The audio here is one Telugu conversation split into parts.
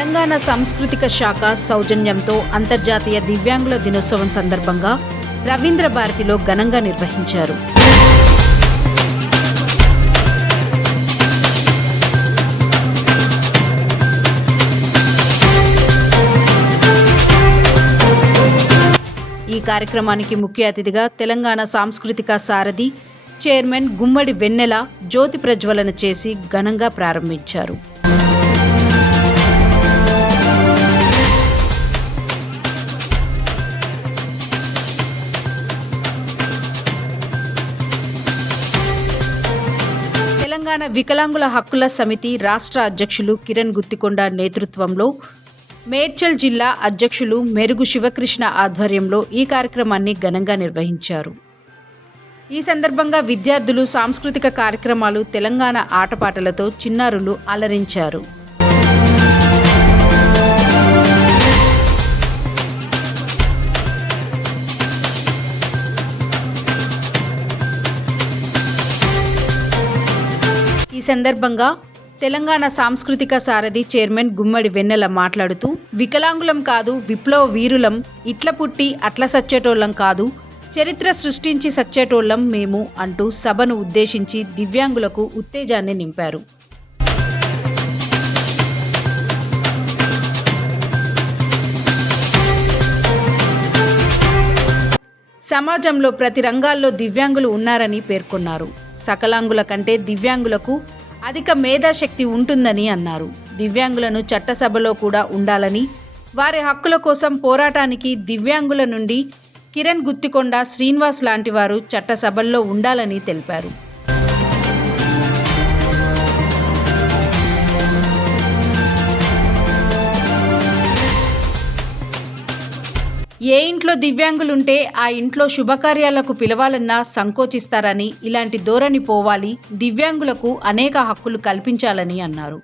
తెలంగాణ సాంస్కృతిక శాఖ సౌజన్యంతో అంతర్జాతీయ దివ్యాంగుల దినోత్సవం సందర్భంగా రవీంద్ర భారతిలో ఘనంగా నిర్వహించారు. ఈ కార్యక్రమానికి ముఖ్య అతిథిగా తెలంగాణ సాంస్కృతిక సారథి చైర్మన్ గుమ్మడి వెన్నెల జ్యోతి ప్రజ్వలన చేసి ఘనంగా ప్రారంభించారు. తెలంగాణ వికలాంగుల హక్కుల సమితి రాష్ట్ర అధ్యక్షులు కిరణ్ గుత్తికొండ నేతృత్వంలో మేడ్చల్ జిల్లా అధ్యక్షులు మెరుగు శివకృష్ణ ఆధ్వర్యంలో ఈ కార్యక్రమాన్ని ఘనంగా నిర్వహించారు. ఈ సందర్భంగా విద్యార్థులు సాంస్కృతిక కార్యక్రమాలు, తెలంగాణ ఆటపాటలతో చిన్నారులు అలరించారు. ఈ సందర్భంగా తెలంగాణ సాంస్కృతిక సారథి చైర్మన్ గుమ్మడి వెన్నెల మాట్లాడుతూ, వికలాంగులం కాదు విప్లవ వీరులం, ఇట్ల పుట్టి అట్ల సచ్చేటోళ్ళం కాదు, చరిత్ర సృష్టించి సచ్చేటోళ్ళం మేము అంటూ సభను ఉద్దేశించి దివ్యాంగులకు ఉత్తేజాన్ని నింపారు. సమాజంలో ప్రతి రంగాల్లో దివ్యాంగులు ఉన్నారని పేర్కొన్నారు. సకలాంగుల కంటే దివ్యాంగులకు అధిక మేధాశక్తి ఉంటుందని అన్నారు. దివ్యాంగులను చట్టసభలో కూడా ఉండాలని, వారి హక్కుల కోసం పోరాటానికి దివ్యాంగుల నుండి కిరణ్ గుత్తికొండ, శ్రీనివాస్ లాంటి వారు చట్టసభల్లో ఉండాలని తెలిపారు. ఏ ఇంట్లో దివ్యాంగులుంటే ఆ ఇంట్లో శుభకార్యాలకు పిలవాలన్నా సంకోచిస్తారని, ఇలాంటి ధోరణి పోవాలి, దివ్యాంగులకు అనేక హక్కులు కల్పించాలని అన్నారు.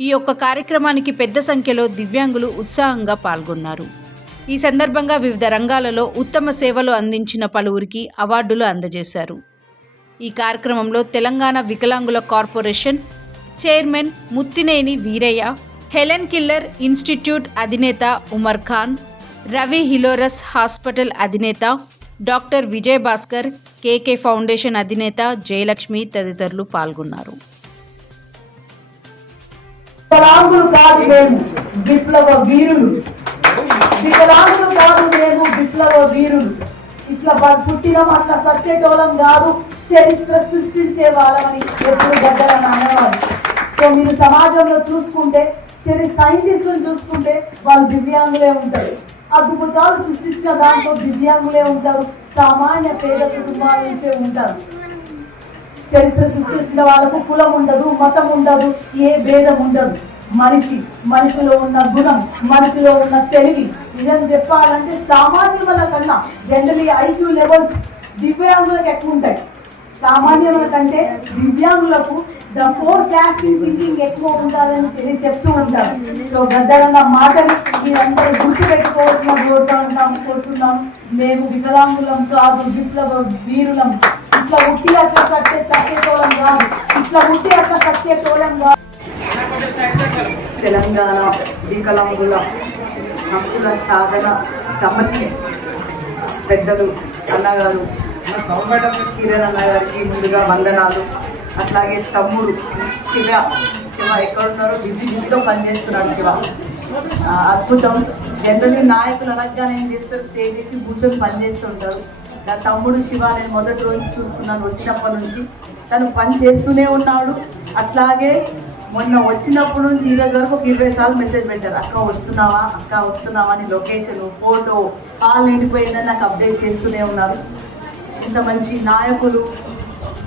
ఈ యొక్క కార్యక్రమానికి పెద్ద సంఖ్యలో దివ్యాంగులు ఉత్సాహంగా పాల్గొన్నారు. ఈ సందర్భంగా వివిధ రంగాలలో ఉత్తమ సేవలు అందించిన పలువురికి అవార్డులు అందజేశారు. ఈ కార్యక్రమంలో తెలంగాణ వికలాంగుల corporation chairman Muthineni Veeraiah, Helen Keller institute అధినేత ఉమర్ ఖాన్, రవి హిలోరస్ హాస్పిటల్ అధినేత doctor Vijay Bhaskar, KK foundation అధినేత జయలక్ష్మి తదితరులు పాల్గొన్నారు. వికలాంగులు కాదు మేము విప్లవ వీరులు, వికలాంగులు కాదు మేము విప్లవ వీరులు, ఇట్లా పుట్టినం అట్లా సచ్చేటోళం కాదు, చరిత్ర సృష్టించే వాళ్ళమని ఎప్పుడు దగ్గర అనేవాళ్ళు. సో మీరు సమాజంలో చూసుకుంటే సైంటిస్టులను చూసుకుంటే వాళ్ళు దివ్యాంగులే ఉంటారు, అద్భుతాలు సృష్టించిన దాంట్లో దివ్యాంగులే ఉంటారు, సామాన్య పేద కుటుంబాల నుంచే ఉంటారు. చరిత్ర సృష్టించిన వాళ్ళకు కులం ఉండదు, మతం ఉండదు, ఏ భేదం ఉండదు. మనిషిలో ఉన్న గుణం, మనిషిలో ఉన్న తెలివి, నిజం చెప్పాలంటే సామాన్యముల కన్నా జనరలీ ఐక్యూ లెవెల్స్ దివ్యాంగులకు ఎక్కువ ఉంటాయి. సామాన్యముల కంటే దివ్యాంగులకు ద ఫోర్కాస్టింగ్ థింకింగ్ ఎక్కువ ఉంటుందని చెప్తూ ఉంటారు. సో గద్దరంగా మాటలు మీరందరూ గుర్తుపెట్టుకోవాల్సిన కోరుతున్నాం. మేము వికలాంగులం కాదు విప్లవ వీరులం, ఇట్లా ఉట్టి అట్లా కట్టేటోళం కాదు, ఇట్లా ఉట్టి అట్లా కట్టేటోళం కాదు. తెలంగాణ వికలాంగుల హక్కుల సాధన సమితి పెద్దలు అన్నగారు కిరణ్ అన్నగారికి ముందుగా వందనాలు. అట్లాగే తమ్ముడు శివ ఎక్కడున్నారో బిజీలో పనిచేస్తున్నాడు. శివ అద్భుతం. జనరల్లీ నాయకులు అనగానే ఏం చేస్తారు, స్టేజ్ ఎక్కి కూర్చొని పనిచేస్తుంటారు. నా తమ్ముడు శివ నేను మొదటి రోజు చూస్తున్నాను, వచ్చినప్పటి నుంచి తను పని చేస్తూనే ఉన్నాడు. అట్లాగే మొన్న వచ్చినప్పటి నుంచి ఈ దగ్గరకు ఒక 20 సార్లు మెసేజ్ పెట్టారు, అక్క వస్తున్నావా అని లొకేషన్, ఫోటో, హాల్ నిండిపోయిందని నాకు అప్డేట్ చేస్తూనే ఉన్నారు. ఇంత మంచి నాయకులు,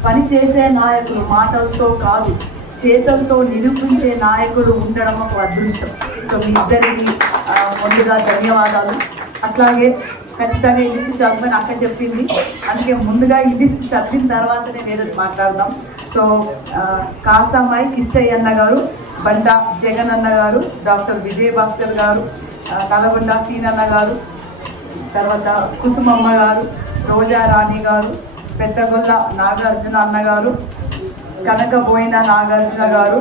పని చేసే నాయకులు, మాటలతో కాదు చేతులతో నిరూపించే నాయకులు ఉండడం ఒక అదృష్టం. సో మీ ఇద్దరికి ముందుగా ధన్యవాదాలు. అట్లాగే ఖచ్చితంగా ఈ లిస్ట్ చదవమని అక్క చెప్పింది, అందుకే ముందుగా ఈ లిస్ట్ చదివిన తర్వాతనే వేరేది మాట్లాడదాం. సో కాసామాయి కిష్టయ్య అన్న గారు, బండా జగన్ అన్న గారు, డాక్టర్ విజయ్ భాస్కర్ గారు, నల్గొండ సీనన్న గారు, తర్వాత కుసుమమ్మ గారు, రోజా రాణి గారు, పెద్దగొల్ల నాగార్జున అన్నగారు, కనకబోయిన నాగార్జున గారు,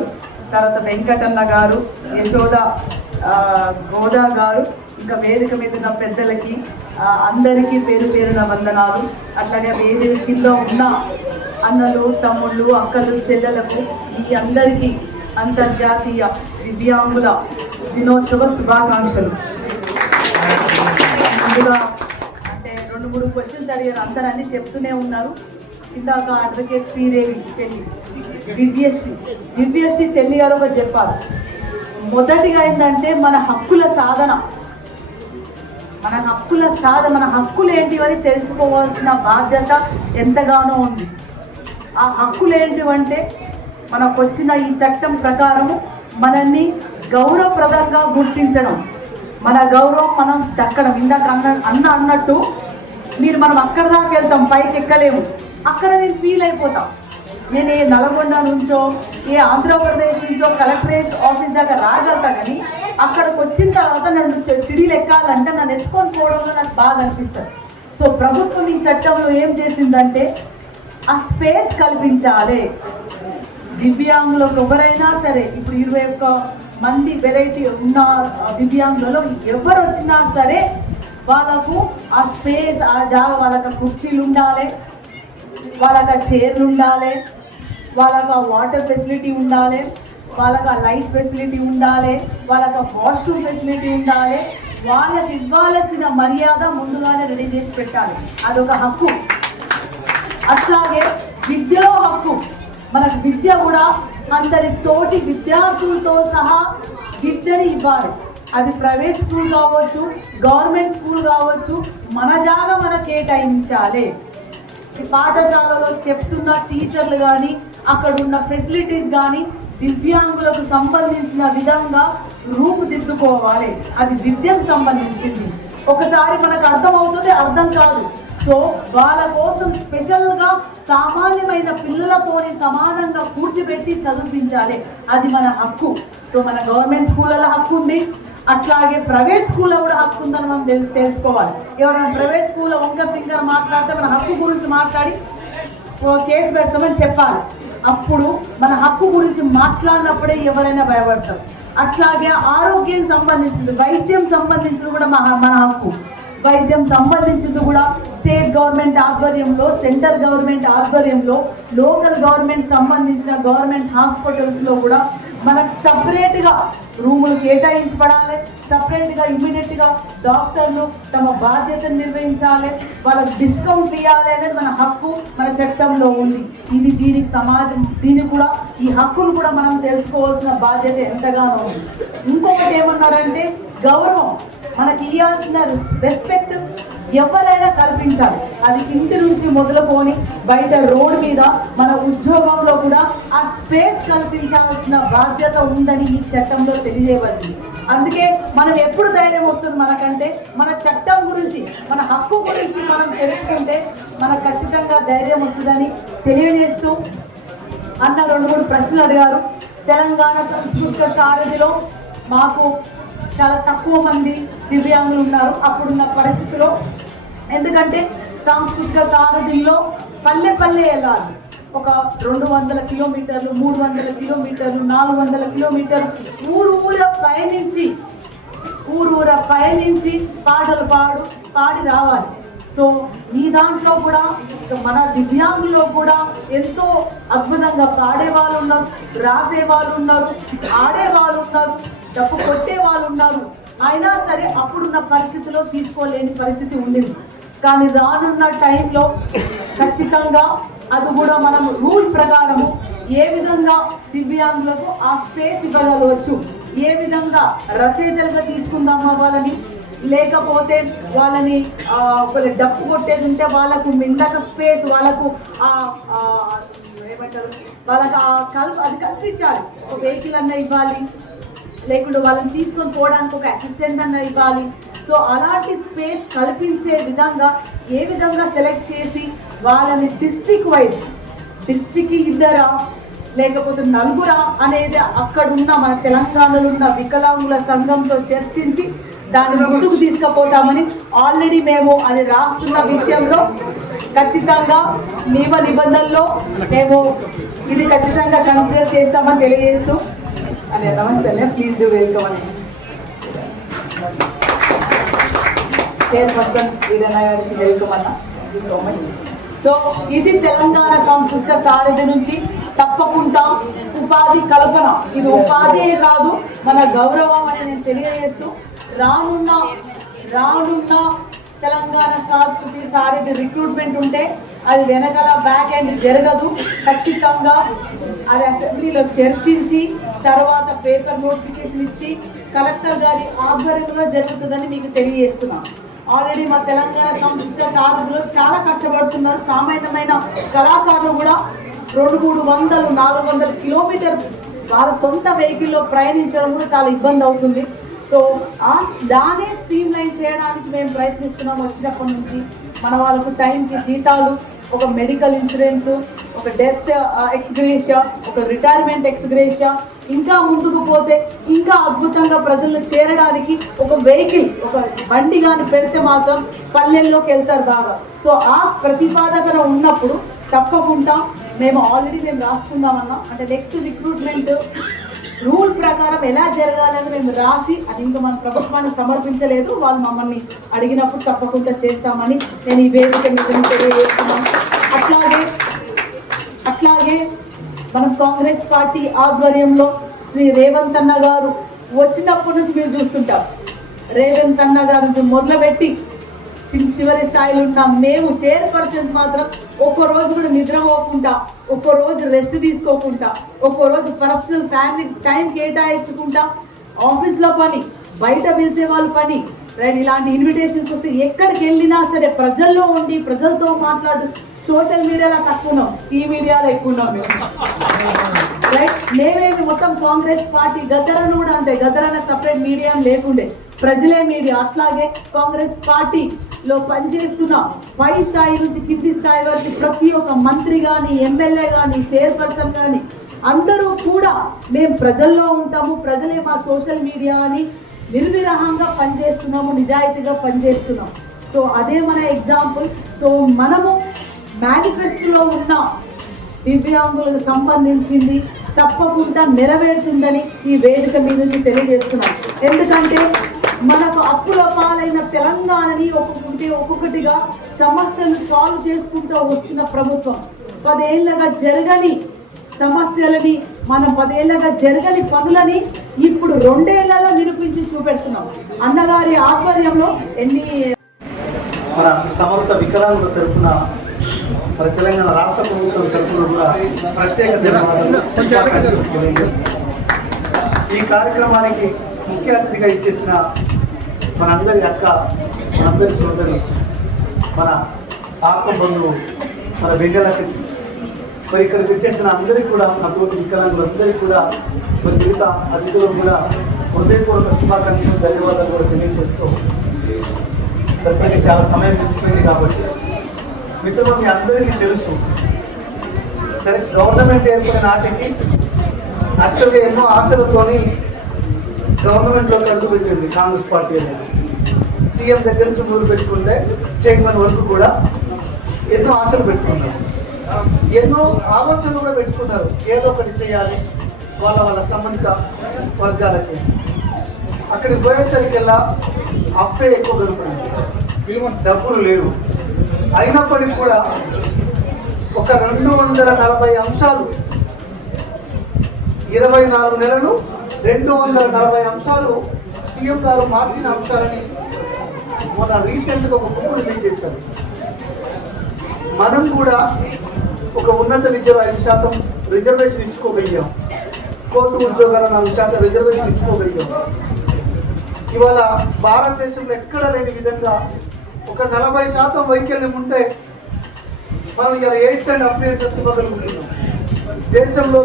తర్వాత వెంకటన్న గారు, యశోద గోదా గారు, ఇంకా వేదిక మీద ఉన్న పెద్దలకి అందరికీ పేరు పేరున వందనాలు. అట్లాగే వేదిక కింద ఉన్న అన్నలు, తమ్ముళ్ళు, అక్కలు, చెల్లెలకు ఈ అందరికీ అంతర్జాతీయ దివ్యాంగుల దినోత్సవ శుభాకాంక్షలు. ముందుగా అంటే 2-3 క్వశ్చన్స్ అడిగారు, అందరూ అన్ని చెప్తూనే ఉన్నారు. ఇందాక అడ్వకేట్ శ్రీదేవి చెల్లి దివ్యశ్రీ చెల్లి గారు ఒకటి చెప్పారు. మొదటిగా ఏంటంటే మన హక్కుల సాధన, మన హక్కులు ఏంటివని తెలుసుకోవాల్సిన బాధ్యత ఎంతగానో ఉంది. ఆ హక్కులు ఏంటివంటే మనకు వచ్చిన ఈ చట్టం ప్రకారము మనల్ని గౌరవప్రదంగా గుర్తించడం, మన గౌరవం మనం దక్కడం. ఇందాక అన్నట్టు మనం అక్కడ దాకా వెళ్తాం, పైకి ఎక్కలేము. అక్కడ నేను ఫీల్ అయిపోతాం. నేను ఏ నల్గొండ నుంచో ఏ ఆంధ్రప్రదేశ్ నుంచో కలెక్టరేట్ ఆఫీస్ దాకా రాగలుగుతా, కానీ అక్కడికి వచ్చిన తర్వాత నన్ను చిడీలు ఎక్కాలంటే నన్ను ఎత్తుకొని పోవడంలో నాకు బాధ అనిపిస్తుంది. సో ప్రభుత్వం ఈ చట్టంలో ఏం చేసిందంటే ఆ స్పేస్ కల్పించాలి. దివ్యాంగులకు ఎవరైనా సరే, ఇప్పుడు 21 మంది వెరైటీ ఉన్న దివ్యాంగులలో ఎవరు వచ్చినా సరే వాళ్ళకు ఆ స్పేస్, ఆ జాగా, వాళ్ళకి కుర్చీలు ఉండాలి, వాళ్ళకి చైర్లు ఉండాలి, వాళ్ళకి వాటర్ ఫెసిలిటీ ఉండాలి, వాళ్ళకి లైట్ ఫెసిలిటీ ఉండాలి, వాళ్ళకి వాష్రూమ్ ఫెసిలిటీ ఉండాలి. వాళ్ళకి ఇవ్వాల్సిన మర్యాద ముందుగానే రెడీ చేసి పెట్టాలి. అదొక హక్కు. అట్లాగే విద్యలో హక్కు. మనకు విద్య కూడా అందరి తోటి విద్యార్థులతో సహా విద్యని ఇవ్వాలి. అది ప్రైవేట్ స్కూల్ కావచ్చు, గవర్నమెంట్ స్కూల్ కావచ్చు, మన జాగా మన కేటాయించాలి. పాఠశాలలో చెప్తున్న టీచర్లు కానీ, అక్కడ ఉన్న ఫెసిలిటీస్ కానీ దివ్యాంగులకు సంబంధించిన విధంగా రూపుదిద్దుకోవాలి. అది విద్యకు సంబంధించింది. ఒకసారి మనకు అర్థమవుతుంది, అర్థం కాదు. సో వాళ్ళ కోసం స్పెషల్గా సామాన్యమైన పిల్లలతోని సమానంగా కూర్చిపెట్టి చదివించాలి. అది మన హక్కు. సో మన గవర్నమెంట్ స్కూళ్ళలో హక్కు ఉంది, అట్లాగే ప్రైవేట్ స్కూల్లో కూడా హక్కు ఉందని మనం తెలుసుకోవాలి. ఎవరైనా ప్రైవేట్ స్కూల్లో వంకర తింకర మాట్లాడితే మన హక్కు గురించి మాట్లాడి కేసు పెడతామని చెప్పాలి. అప్పుడు మన హక్కు గురించి మాట్లాడినప్పుడే ఎవరైనా భయపడతారు. అట్లాగే ఆరోగ్యం సంబంధించింది, వైద్యం సంబంధించింది కూడా మన హక్కు. వైద్యం సంబంధించింది కూడా స్టేట్ గవర్నమెంట్ ఆధ్వర్యంలో, సెంట్రల్ గవర్నమెంట్ ఆధ్వర్యంలో, లోకల్ గవర్నమెంట్ సంబంధించిన గవర్నమెంట్ హాస్పిటల్స్లో కూడా మనకు సపరేట్గా రూములు కేటాయించబడాలి. సపరేట్గా ఇమ్మీడియట్గా డాక్టర్లు తమ బాధ్యతను నిర్వహించాలి, వాళ్ళకి డిస్కౌంట్ ఇవ్వాలి అనేది మన హక్కు, మన చట్టంలో ఉంది. ఇది దీనికి కూడా ఈ హక్కును కూడా మనం తెలుసుకోవాల్సిన బాధ్యత ఎంతగానో ఉంది. ఇంకొకటి ఏమన్నారంటే గౌరవం. మనకి ఇవ్వాల్సిన రెస్పెక్ట్ ఎవరైనా కల్పించాలి. అది ఇంటి నుంచి మొదలుకొని బయట రోడ్డు మీద, మన ఉద్యోగంలో కూడా ఆ స్పేస్ కల్పించాల్సిన బాధ్యత ఉందని ఈ చట్టంలో తెలియజేయబడింది. అందుకే మనం ఎప్పుడు ధైర్యం వస్తుంది మనకంటే మన చట్టం గురించి, మన హక్కు గురించి మనం తెలుసుకుంటే మనకు ఖచ్చితంగా ధైర్యం వస్తుందని తెలియజేస్తూ అన్న 2-3 ప్రశ్నలు అడిగారు. తెలంగాణ సాంస్కృతిక సారథిలో మాకు చాలా తక్కువ మంది దివ్యాంగులు ఉన్నారు అప్పుడున్న పరిస్థితిలో. ఎందుకంటే సాంస్కృతిక సారథిలో పల్లె వెళ్ళాలి. ఒక 200 కిలోమీటర్లు, 300 కిలోమీటర్లు, 400 కిలోమీటర్లు ఊర పయనించి పాటలు పాడి రావాలి. సో ఈ దాంట్లో కూడా మన దివ్యాంగుల్లో కూడా ఎంతో అద్భుతంగా పాడే వాళ్ళు ఉన్నారు, రాసే వాళ్ళు ఉన్నారు, ఆడే వాళ్ళు ఉన్నారు, డబ్బు కొట్టే వాళ్ళు ఉన్నారు. అయినా సరే అప్పుడున్న పరిస్థితిలో తీసుకోలేని పరిస్థితి ఉండింది. కానీ రానున్న టైంలో ఖచ్చితంగా అది కూడా మనం రూల్ ప్రకారము ఏ విధంగా దివ్యాంగులకు ఆ స్పేస్ ఇవ్వగలవచ్చు, ఏ విధంగా రచయితలుగా తీసుకుందామా వాళ్ళని, లేకపోతే వాళ్ళని డప్పు కొట్టేది ఉంటే వాళ్ళకు మిందక స్పేస్, వాళ్ళకు ఏమంటారు, వాళ్ళకి అది కల్పించాలి. ఒక వెహికల్ అన్న ఇవ్వాలి, లేకుంటే వాళ్ళని తీసుకొని పోవడానికి ఒక అసిస్టెంట్ అన్న ఇవ్వాలి. సో అలాంటి స్పేస్ కల్పించే విధంగా ఏ విధంగా సెలెక్ట్ చేసి వాళ్ళని డిస్ట్రిక్ట్ వైజ్, డిస్ట్రిక్ట్ 2 లేకపోతే 4 అనేది అక్కడున్న మన తెలంగాణలో ఉన్న వికలాంగుల సంఘంతో చర్చించి దాన్ని ముందుకు తీసుకుపోతామని ఆల్రెడీ మేము అది రాస్తున్న విషయంలో ఖచ్చితంగా నిబంధనల్లో మేము ఇది ఖచ్చితంగా కన్సిడర్ చేస్తామని తెలియజేస్తూ అదే నమస్తే, ప్లీజ్ డూ వెల్కమ్ అని. చైర్పర్సన్ వీరన్న గారికి వెల్కమ్ అన్న. So much. సో ఇది తెలంగాణ సాంస్కృతిక సారథి నుంచి తప్పకుండా ఉపాధి కల్పన. ఇది ఉపాధి కాదు, మన గౌరవం అని నేను తెలియజేస్తూ రానున్న తెలంగాణ సంస్కృతి సారథి రిక్రూట్మెంట్ ఉంటే అది వెనకాల బ్యాక్ ఎండ్ జరగదు. ఖచ్చితంగా అది అసెంబ్లీలో చర్చించి తర్వాత పేపర్ నోటిఫికేషన్ ఇచ్చి కలెక్టర్ గారి ఆధ్వర్యంలో జరుగుతుందని మీకు తెలియజేస్తున్నాను. ఆల్రెడీ మా తెలంగాణ సంస్కృతిక సారథులు చాలా కష్టపడుతున్నారు. సామాన్యమైన కళాకారులు కూడా 200-300-400 కిలోమీటర్ వాళ్ళ సొంత వెహికల్లో ప్రయాణించడం కూడా చాలా ఇబ్బంది అవుతుంది. సో దానే స్ట్రీమ్ లైన్ చేయడానికి మేము ప్రయత్నిస్తున్నాం. వచ్చినప్పటి నుంచి మన వాళ్ళకు టైంకి జీతాలు, ఒక మెడికల్ ఇన్సూరెన్స్, ఒక డెత్ ఎక్స్గ్రేషియా, ఒక రిటైర్మెంట్ ఎక్స్గ్రేషియా, ఇంకా ముందుకు పోతే ఇంకా అద్భుతంగా ప్రజల్లో చేరడానికి ఒక వెహికల్, ఒక బండి కానీ పెడితే మాత్రం పల్లెల్లోకి వెళ్తారు బాగా. సో ఆ ప్రతిపాదకన ఉన్నప్పుడు తప్పకుండా మేము రాసుకుందామన్నా. అంటే నెక్స్ట్ రిక్రూట్మెంట్ రూల్ ప్రకారం ఎలా జరగాలని మేము రాసి అది ఇంకా మన ప్రభుత్వాన్ని సమర్పించలేదు. వాళ్ళు మమ్మల్ని అడిగినప్పుడు తప్పకుండా చేస్తామని నేను ఈ వేదిక మీద తెలియజేస్తున్నాను. అట్లాగే మనం కాంగ్రెస్ పార్టీ ఆధ్వర్యంలో శ్రీ రేవంత్ అన్న గారు వచ్చినప్పటి నుంచి మీరు చూస్తుంటాం. రేవంత్ అన్న గారు నుంచి మొదలుపెట్టి చివరి స్థాయిలో ఉన్న మేము చైర్పర్సన్స్ మాత్రం ఒక్కరోజు కూడా నిద్రపోకుండా, ఒక్కరోజు రెస్ట్ తీసుకోకుండా, ఒక్కరోజు పర్సనల్ ఫ్యామిలీ టైం కేటాయించుకుంటా, ఆఫీస్లో పని, బయట పిలిచే వాళ్ళ పని, రైట్, ఇలాంటి ఇన్విటేషన్స్ వస్తే ఎక్కడికి వెళ్ళినా సరే ప్రజల్లో ఉండి ప్రజలతో మాట్లాడు. సోషల్ మీడియాలో తక్కువ ఉన్నాం, ఈ మీడియాలో ఎక్కువ ఉన్నాం మేము. రైట్, మేమేమి మొత్తం కాంగ్రెస్ పార్టీ గద్దరను కూడా అంటే గద్దరన్న సపరేట్ మీడియా లేకుండే, ప్రజలే మీడియా. అట్లాగే కాంగ్రెస్ పార్టీలో పనిచేస్తున్న పై స్థాయి నుంచి కింది స్థాయి వరకు ప్రతి ఒక్క మంత్రి కానీ, ఎమ్మెల్యే కానీ, చైర్పర్సన్ కానీ అందరూ కూడా మేము ప్రజల్లో ఉంటాము. ప్రజలే మా సోషల్ మీడియా అని నిర్విరాహంగా పనిచేస్తున్నాము, నిజాయితీగా పనిచేస్తున్నాము. సో అదే మన ఎగ్జాంపుల్. సో మనము మేనిఫెస్టోలో ఉన్న దివ్యాంగులకు సంబంధించింది తప్పకుండా నెరవేరుతుందని ఈ వేదిక మీద నుంచి తెలియజేస్తున్నాం. ఎందుకంటే మనకు అప్పుల పాలైన తెలంగాణని ఒక్కొక్కటిగా సమస్యలు సాల్వ్ చేసుకుంటూ వస్తున్న ప్రభుత్వం 10 ఏళ్ళగా జరగని సమస్యలని, మనం 10 ఏళ్ళగా జరగని పనులని ఇప్పుడు 2 ఏళ్లలో నిరూపించి చూపెడుతున్నాం. అన్నగారి ఆధ్వర్యంలో మన సమస్త వికలాంగుల తరఫున మన తెలంగాణ రాష్ట్ర ప్రభుత్వం తరఫున కూడా ప్రత్యేక ధన్యవాదాలు. ఈ కార్యక్రమానికి ముఖ్య అతిథిగా ఇచ్చేసిన మనందరి అక్క, మనందరి సోదరి, మన ఆత్మ బంధువు, మన వెన్నెలకి, మరి ఇక్కడికి వచ్చేసిన అందరికీ కూడా, నా తోటి వికలాంగులందరికీ కూడా, మరి మిగతా అతిథులకు కూడా హృదయపూర్వక శుభాకాంక్షలు, ధన్యవాదాలు కూడా తెలియజేస్తూ, ప్రతి చాలా సమయం మించిపోయింది కాబట్టి మిత్రులు మీ అందరికీ తెలుసు. సరే, గవర్నమెంట్ ఏర్పడిన నాటికి యాక్చువల్గా ఎన్నో ఆశలతోని గవర్నమెంట్లోకి అడుగుపెట్టింది కాంగ్రెస్ పార్టీ అనేది. సీఎం దగ్గర నుంచి మొదలు పెట్టుకుంటే చైర్మన్ వరకు కూడా ఎన్నో ఆశలు పెట్టుకున్నారు, ఎన్నో ఆలోచనలు కూడా పెట్టుకున్నారు. ఏదో ఒకటి చేయాలి వాళ్ళ సంబంధిత వర్గాలకి. అక్కడికి పోయేసరికెల్లా అప్పే ఎక్కువ దొరుకుతుంది, డబ్బులు లేవు. అయినప్పటికీ కూడా ఒక 240 అంశాలు, 24 నెలలు 240 అంశాలు సీఎం గారు మార్చిన అంశాలని మొన్న రీసెంట్గా ఒక బుక్ రిలీజ్ చేశారు. మనం కూడా ఒక ఉన్నత విద్యలో 5% రిజర్వేషన్ ఇచ్చుకోగలిగాం, కోర్టు ఉద్యోగాలు 4% రిజర్వేషన్ ఇచ్చుకోగలిగాం. ఇవాళ భారతదేశంలో ఎక్కడ లేని విధంగా ఒక 40% వైకల్యం ఉంటే మనం ఇలా ఎయిడ్స్ అండ్ అప్లయన్సెస్ ఇవ్వగలుగుతున్నాం. దేశంలో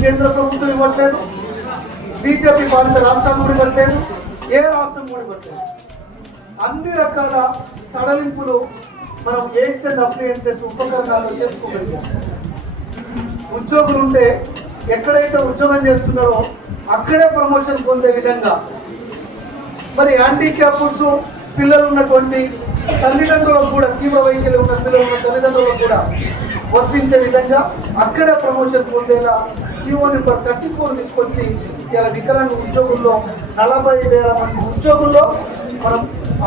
కేంద్ర ప్రభుత్వం ఇవ్వట్లేదు, బీజేపీ పాలిత రాష్ట్రాలు కూడా ఇవ్వట్లేదు, ఏ రాష్ట్రం కూడా ఇవ్వట్లేదు. అన్ని రకాల సడలింపులు మనం ఎయిడ్స్ అండ్ అప్లయన్సెస్ ఉపకరణాలు చేసుకోగలిగాం. ఉద్యోగులు ఉంటే ఎక్కడైతే ఉద్యోగం చేస్తున్నారో అక్కడే ప్రమోషన్ పొందే విధంగా, మరి హ్యాండిక్యాప్డ్స్ పిల్లలు ఉన్నటువంటి తల్లిదండ్రులకు కూడా, తీవ్ర వైకల్యం ఉన్న పిల్లలు ఉన్న తల్లిదండ్రులకు కూడా వర్తించే విధంగా అక్కడే ప్రమోషన్ పొందేలా జీవో నెంబర్ 34 తీసుకొచ్చి ఇలా వికలాంగ ఉద్యోగుల్లో 40,000 మంది ఉద్యోగుల్లో మనం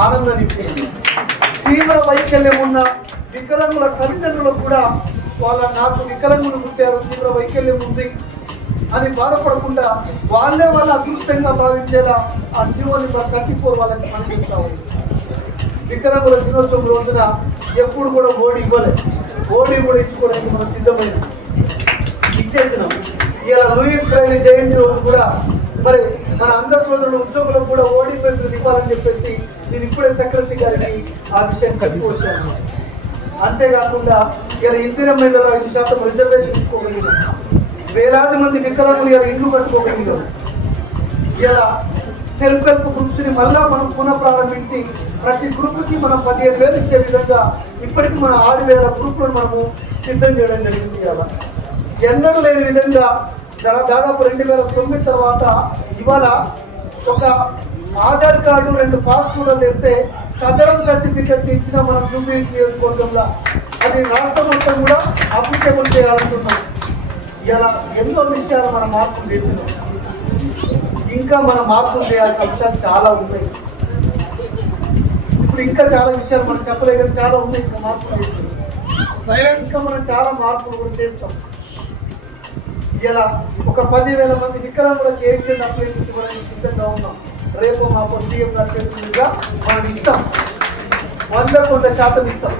ఆనందం నింపింది. తీవ్ర వైకల్యం ఉన్న వికలాంగుల తల్లిదండ్రులకు కూడా నాకు వికలాంగులు పుట్టారు, తీవ్ర వైకల్యం ఉంది అని బాధపడకుండా వాళ్ళ అదృష్టంగా భావించేలా ఆ జీవో నెంబర్ 34 వాళ్ళకి పనిచేస్తా ఉంది. వికలాంగుల దినోత్సవం రోజున ఎప్పుడు కూడా ఓడి ఇవ్వలేదు, ఓడి కూడా ఇచ్చుకోవడానికి మనం సిద్ధమైన ఇచ్చేసినాం. ఇలా లూయిస్ బ్రైలీ జయంతి రోజు కూడా మరి మన అందరి సోదరులు ఉద్యోగులకు కూడా ఓడి పేసులు ఇవ్వాలని చెప్పేసి నేను ఇప్పుడే సెక్రటరీ గారికి ఆ విషయం కలిపి వచ్చాను. అంతేకాకుండా ఇలా ఇందిరమ్మలో 5% రిజర్వేషన్ ఇచ్చుకోగలిగినాం. వేలాది మంది వికలాంగులు ఇలా ఇండ్లు కట్టుకోగలిగాం. ఇలా సెల్ఫ్ హెల్ప్ గ్రూప్స్ ని మళ్ళా మనం పునః ప్రారంభించి ప్రతి గ్రూప్ కి మనం 15,000 ఇచ్చే విధంగా ఇప్పటికి మన 6,000 గ్రూపులను మనము సిద్ధం చేయడం జరిగింది. ఇలా ఎన్నడూ లేని విధంగా దాదాపు 2009 తర్వాత ఇవాళ ఒక ఆధార్ కార్డు 2 పాస్పోర్ట్లు తెస్తే సదరం సర్టిఫికెట్ ఇచ్చిన మనం జూబ్లీహిల్స్ నియోజకవర్గంలో అది రాష్ట్రం మొత్తం కూడా అప్లికేబుల్ చేయాలనుకున్నాం. ఇలా ఎన్నో విషయాలు మనం మార్పులు చేసినాం. ఇంకా మనం మార్పులు చేయాల్సిన అంశాలు చాలా ఉన్నాయి. ఇప్పుడు ఇంకా చాలా విషయాలు మనం చెప్పలే కానీ చాలా ఉన్నాయి. ఇంకా మార్పులు చేసినాం. ఇంకా మనం చాలా మార్పులు కూడా చేస్తాం. ఇలా ఒక 10,000 మంది వికలాంగులకు ఏడ్చేది అప్లికేషన్ ఇవ్వడానికి సిద్ధంగా ఉన్నాం. రేపు మాకు సీఎం గారి చేతులుగా మనం ఇస్తాం, 100% ఇస్తాం.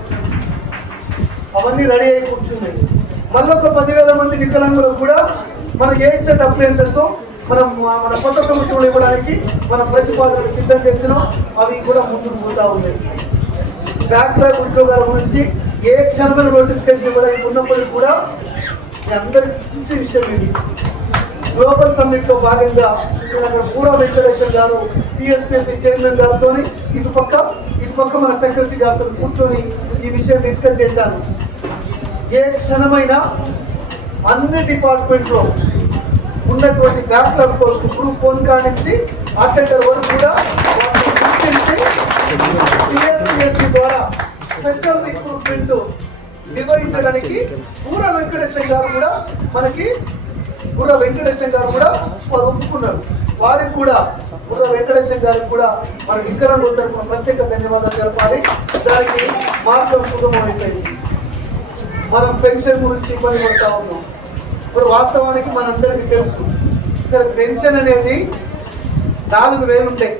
అవన్నీ రెడీ అయి కూర్చున్నాయి. మళ్ళీ ఒక 10,000 మంది వికలాంగులకు కూడా మన ఎయిడ్స్ అప్లయన్సెస్ మన కొత్త సంవత్సరంలో ఇవ్వడానికి మన ప్రతిపాదనలు సిద్ధం చేసినాం. అవి కూడా ముందుకు పోతా ఉన్నాయి. బ్యాక్లాగ్ ఉద్యోగాల గురించి ఏ క్షణమైన నోటిఫికేషన్ ఇవ్వడానికి ఉన్నప్పటికీ కూడా అందరికి మంచి విషయం ఇది. గ్లోబల్ సమ్మిట్ లో భాగంగా పూరా వెంకటేశ్వర గారు టీఎస్పీఎస్సీ చైర్మన్ గారితో ఇటుపక్క మన సెక్రటరీ గారితో కూర్చొని ఈ విషయం డిస్కస్ చేశాను. ఏ క్షణమైనా అన్ని డిపార్ట్మెంట్లో ఉన్నటువంటి బ్యాక్లాగ్ పోస్ట్ గ్రూప్ 1 కాడి నుంచి అటెండర్ వరకు కూడా టీఎస్పీఎస్సీ ద్వారా స్పెషల్ రిక్రూట్మెంట్ నిర్వహించడానికి పూరా వెంకటేశ్వర గారు కూడా వారు ఒప్పుకున్నారు. వారికి కూడా పూరా వెంకటేశ్వర గారికి కూడా మన వికలాంగుల తరఫున ప్రత్యేక ధన్యవాదాలు తెలపాలి. దానికి మార్గం సుగమమైపోయింది. మనం పెన్షన్ గురించి ఇబ్బంది పడతా ఉన్నాం. ఇప్పుడు వాస్తవానికి మనందరికీ తెలుసు, సరే పెన్షన్ అనేది 4,000 ఉంటాయి,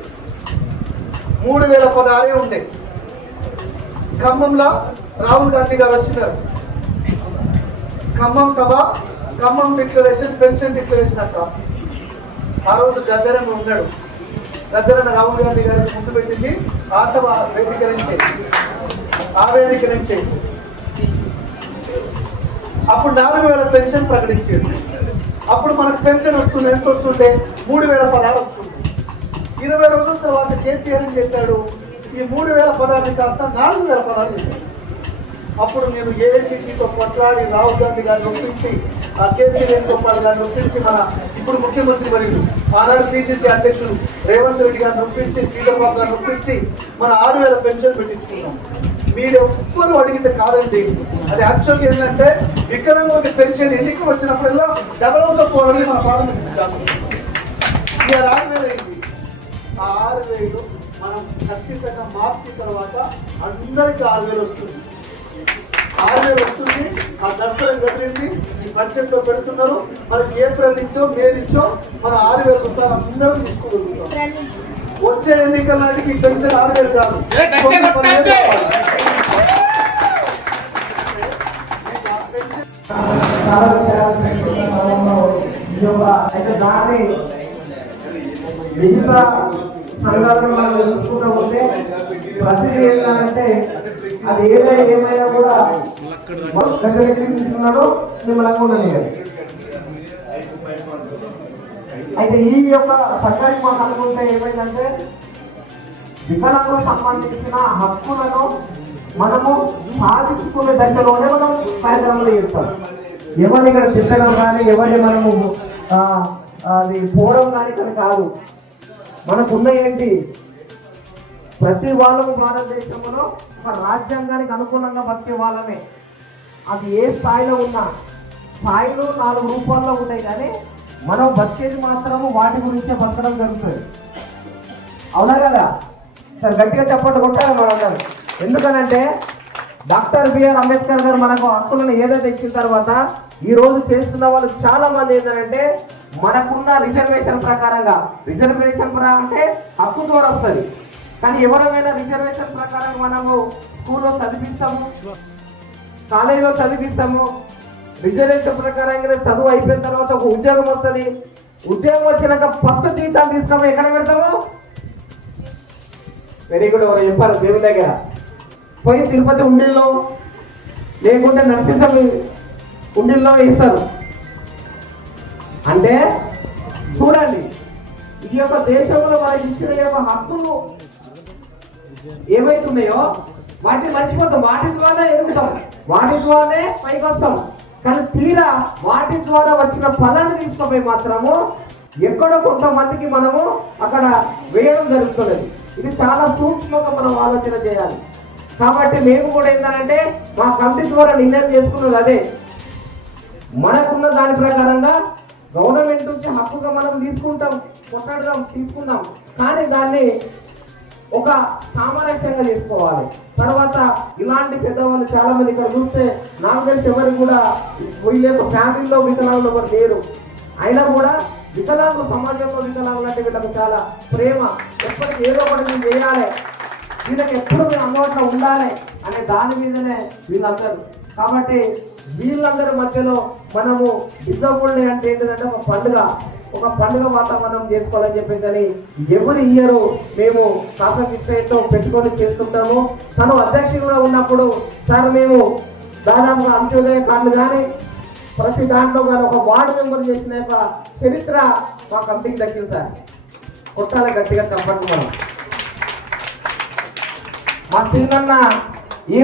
3,016 ఉంటాయి. ఖమ్మంలో రాహుల్ గాంధీ గారు వచ్చినారు. ఖమ్మం సభ, ఖమ్మం డిక్లరేషన్, పెన్షన్ డిక్లరేషన్ అక్క. ఆ రోజు గద్దరన్న ఉన్నాడు. గద్దరన్న రాహుల్ గాంధీ గారికి ముందు పెట్టింది ఆ సభ వేదిక నుంచి. అప్పుడు 4,000 పెన్షన్ ప్రకటించారు. అప్పుడు మనకు పెన్షన్ వస్తుంది, ఎంత వస్తుంటే 3,016 వస్తుంది. 20 రోజుల తర్వాత కేసీఆర్ ఏం చేశాడు, ఈ 3,016 కాస్త 4,016 చేశాడు. అప్పుడు నేను ఏఐసిసితో కొట్లాడి రాహుల్ గాంధీ గారిని ఒప్పించి, కేసీ వేణుగోపాల్ గారిని ఒప్పించి, మన ఇప్పుడు ముఖ్యమంత్రి మరియు ఆనాడు పిసిసి అధ్యక్షుడు రేవంత్ రెడ్డి గారిని ఒప్పించి, శ్రీధర్బాబు గారిని ఒప్పించి మన 6,000 పెన్షన్ పెట్టించుకున్నాం. మీరు ఎవ్వరు అడిగితే కాదండి, అది యాక్చువల్గా ఏంటంటే వికలాంగులకి పెన్షన్ ఎన్నిక వచ్చినప్పుడల్లా డబల్తో పోవాలని మన ప్రారంభ సిద్ధాంతం. ఇక 6,000 అయింది. ఆ 6,000 మనం ఖచ్చితంగా మార్చిన తర్వాత అందరికీ 6,000 వస్తుంది. 6,000 వస్తుంది. ఆ దసరా గదిలింది, ఈ బడ్జెట్ లో పెడుతున్నారు. మనకి ఏప్రిల్ నుంచో మే నుంచో మన 6,000 రూపాయలు అందరం తీసుకోగలుగుతాం. వచ్చే ఎన్నికల నాటికి ఈ పెన్షన్ 6,000 కాదు, అయితే దాన్ని మిగతా సంఘాలను మనం చూసుకుంటూ ఉంటే ప్రతిదీ ఏంటంటే అది ఏమైనా కూడా తీసుకున్నాడో మిమ్మల్ని ఉండని. అయితే ఈ యొక్క చట్టానికి మాకు అనుకుంటే ఏమైందంటే వికలాంగులకు సంబంధించిన హక్కులను మనము సాధించుకునే దశలోనే మనం కార్యక్రమాలు చేస్తాం. ఎవరిని ఇక్కడ తిట్టడం కానీ, ఎవరిని మనము అది పోవడం కానీ ఇక్కడ కాదు. మనకున్న ఏంటి, ప్రతి వాళ్ళము భారతదేశంలో ఒక రాజ్యాంగానికి అనుగుణంగా బతికే వాళ్ళమే. అది ఏ స్థాయిలో ఉన్నా స్థాయిలో 4 రూపాల్లో ఉంటాయి, కానీ మనం బతికేది మాత్రము వాటి గురించే బతకడం జరుగుతుంది. అవునా కదా? సార్ గట్టిగా చెప్పండి కొట్టాలి మనందరం. ఎందుకనంటే డాక్టర్ బిఆర్ అంబేద్కర్ గారు మనకు హక్కులను ఏదైతే ఇచ్చిన తర్వాత ఈ రోజు చేస్తున్న వాళ్ళు చాలా మంది ఏంటంటే మనకున్న రిజర్వేషన్ ప్రకారంగా, రిజర్వేషన్ ప్రకారం అంటే హక్కు ద్వారా వస్తుంది, కానీ ఎవరైనా రిజర్వేషన్ ప్రకారం మనము స్కూల్లో చదివిస్తాము, కాలేజీలో చదివిస్తాము, రిజర్వేషన్ ప్రకారంగా చదువు అయిపోయిన తర్వాత ఒక ఉద్యోగం వస్తుంది, ఉద్యోగం వచ్చినాక ఫస్ట్ జీతాలు తీసుకొని ఎక్కడ పెడతాము? Very good. ఎవరు చెప్పారు? దేవుని దగ్గర పోయి తిరుపతి ఉండిల్లో లేకుంటే నరసింహ ఉండిల్లో వేస్తారు. అంటే చూడండి, ఈ యొక్క దేశంలో మనకి ఇచ్చిన యొక్క హక్కులు ఏమైతున్నాయో వాటిని మర్చిపోతాం, వాటి ద్వారా ఎదుగుతాం, వాటి ద్వారానే పైకి వస్తాం. కానీ తీరా వాటి ద్వారా వచ్చిన ఫలాన్ని తీసుకుపోయి మాత్రము ఎక్కడో కొంతమందికి మనము అక్కడ వేయడం జరుగుతున్నది. ఇది చాలా సూక్ష్మంగా మనం ఆలోచన చేయాలి. కాబట్టి మేము కూడా ఏంటంటే మా కమిటీ ద్వారా నిర్ణయం చేసుకున్నది అదే, మనకున్న దాని ప్రకారంగా గవర్నమెంట్ నుంచి హక్కుగా మనం తీసుకుంటాం, కొట్లాడదాం, తీసుకుందాం, కానీ దాన్ని ఒక సామరస్యంగా చేసుకోవాలి. తర్వాత ఇలాంటి పెద్దవాళ్ళు చాలా మంది ఇక్కడ చూస్తే నాకు తెలిసి ఎవరికి కూడా వీళ్ళ ఫ్యామిలీలో వికలాంగులు ఎవరు లేరు, అయినా కూడా వికలాంగులు సమాజంలో వికలాంగులు అంటే వీళ్ళకి చాలా ప్రేమ, ఎప్పటికీ ఏదో ఒకటి మేము చేయాలి, వీళ్ళకి ఎప్పుడు మేము అందుబాటులో ఉండాలి అనే దాని మీదనే వీళ్ళందరూ. కాబట్టి వీళ్ళందరి మధ్యలో మనము డిజబుల్డ్ అంటే ఏంటంటే ఒక పండుగ వాతావరణం చేసుకోవాలని చెప్పేసి అని ఎవరి ఇయర్ మేము కాసకిష్టతో పెట్టుకొని చేస్తుంటాము. తను అధ్యక్షులుగా ఉన్నప్పుడు సార్ మేము దాదాపుగా అంత్యోదయ కార్డులు కానీ ప్రతి దాంట్లో కానీ ఒక వార్డు మెంబర్ చేసిన యొక్క చరిత్ర మా కమిటీకి దక్కింది సార్. కొట్టాలి గట్టిగా చెప్పండి. మనం మా సీనన్న ఈ